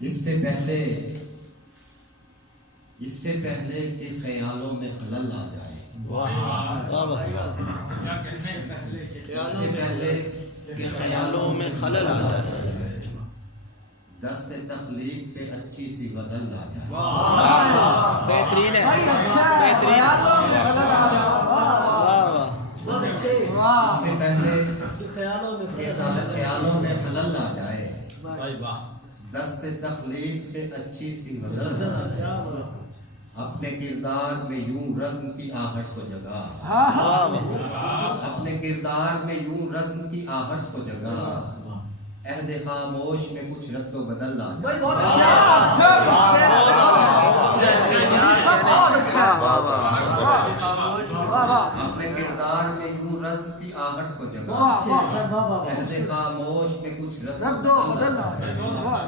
اس سے پہلے کہ خیالوں میں خلل آ جائے، اس سے پہلے کہ خیالوں میں خلل آ جائے، دست تخلیق پہ اچھی سی غزل آ جائے۔ بہترین ہے، بہترین۔ اس سے پہلے کہ خیالوں میں خلل آ جائے، دست تخلیق پہ اچھی سی غزل آ جائے، اپنے کردار میں یوں رزم کی آہٹ کو جگا، اپنے کردار میں یوں رزم کی آہٹ کو جگا، عہد خاموش میں کچھ رد و بدل آ جائے۔ اپنے کردار میں یوں رزم کی آہٹ کو جگا، عہد خاموش میں کچھ رد و بدل آ جائے۔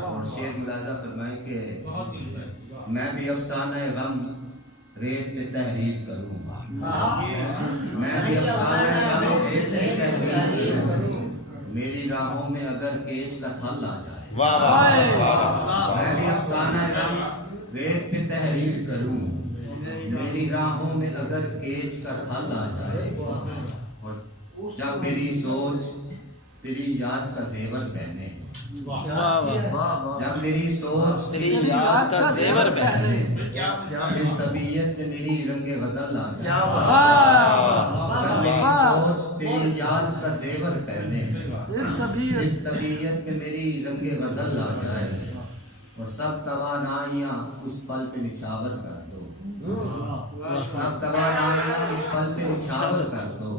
اور شعر ملاحظہ فرمائیں کہ میں بھی افسانہ غم ریت پہ تحریر کروں، میں بھی افسانہ غم ریت پہ تحریر کروں، میری راہوں میں اگر کیچ کا تھل آ جائے، میں بھی افسانہ غم ریت پہ تحریر کروں، میری راہوں میں اگر کیچ کا تھل آ جائے، اور جب میری سوچ تیری یاد کا زیور پہنے، جب میری سوچ تیری یاد کا زیور پہنے، پھر طبیعت میں میری رنگ غزل آ جائے، جب میری سوچ تیری یاد کا زیور پہنے، پھر طبیعت میں میری رنگ غزل آ جائے، اور سب توانائیاں اس پل پہ نچھاور کر دو، سب توانائیاں اس پل پہ نچھاور کر دو،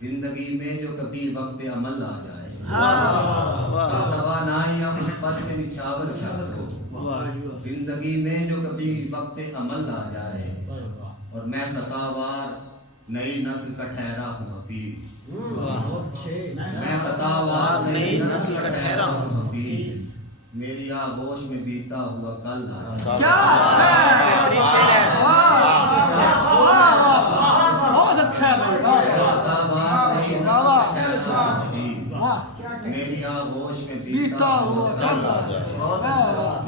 زندگی میں جو کبھی وقت عمل آ جائے، سب توانائیاں اس پل پہ نچھاور کر دو، زندگی میں جو کبھی وقت عمل آ جائے، اور میں خطاوار نئی نسل کا ٹھہرا ہوں حفیظ، میں خطاوار نئی نسل کا ٹھہرا ہوں حفیظ، میری آغوش میں بیتا ہوا کل آ جائے، میری آغوش میں بیتا ہوا کل آ جائے،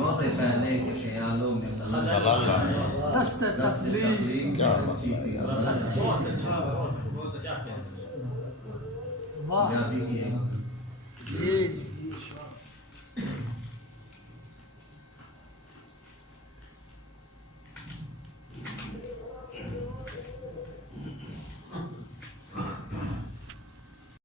اس سے پہلے کہ خیالوں میں خلل آ جائے، دست تخلیق کی اچھی سی غزل آ جائے۔ پنجابی کی ایک